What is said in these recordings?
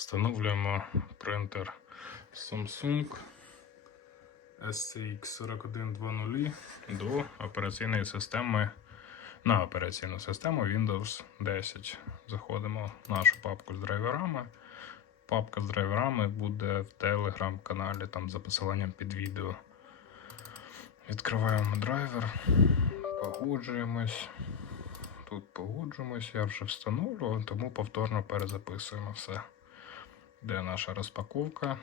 Встановлюємо принтер Samsung SCX4120 до операційної системи на операційну систему Windows 10. Заходимо в нашу папку з драйверами. Папка з драйверами буде в телеграм-каналі, там за посиланням під відео. Відкриваємо драйвер, погоджуємось. Тут погоджуємось, я вже встановлював, тому повторно перезаписуємо все. Де наша розпаковка?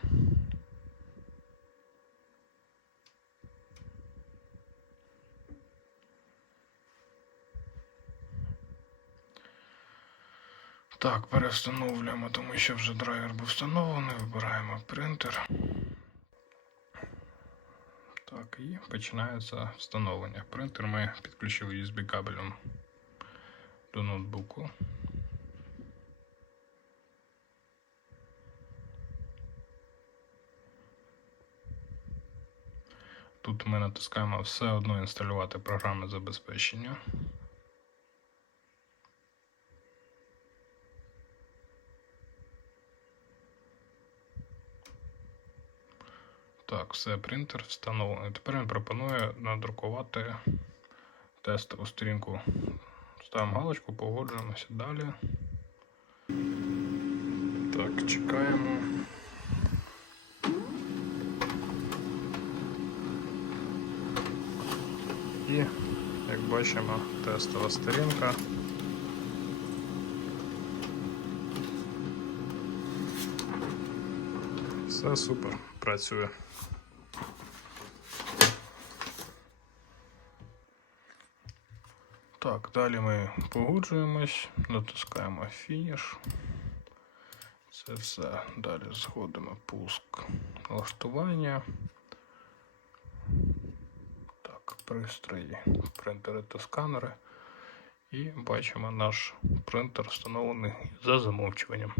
Так, перестановлюємо, тому що вже драйвер був встановлений. Вибираємо принтер. Так, і починається встановлення. Принтер ми підключили USB кабелем до ноутбуку. Тут ми натискаємо все одно інсталювати програмне забезпечення. Так, все, принтер встановлений. Тепер він пропонує надрукувати тестову сторінку. Ставимо галочку, погоджуємося далі. Так, чекаємо. І, як бачимо, тестова сторінка. Все супер, працює. Так, далі ми погоджуємось, натискаємо фініш. Це все. Далі зходимо пуск налаштування. Пристрої, принтери та сканери. І бачимо наш принтер встановлений за замовчуванням.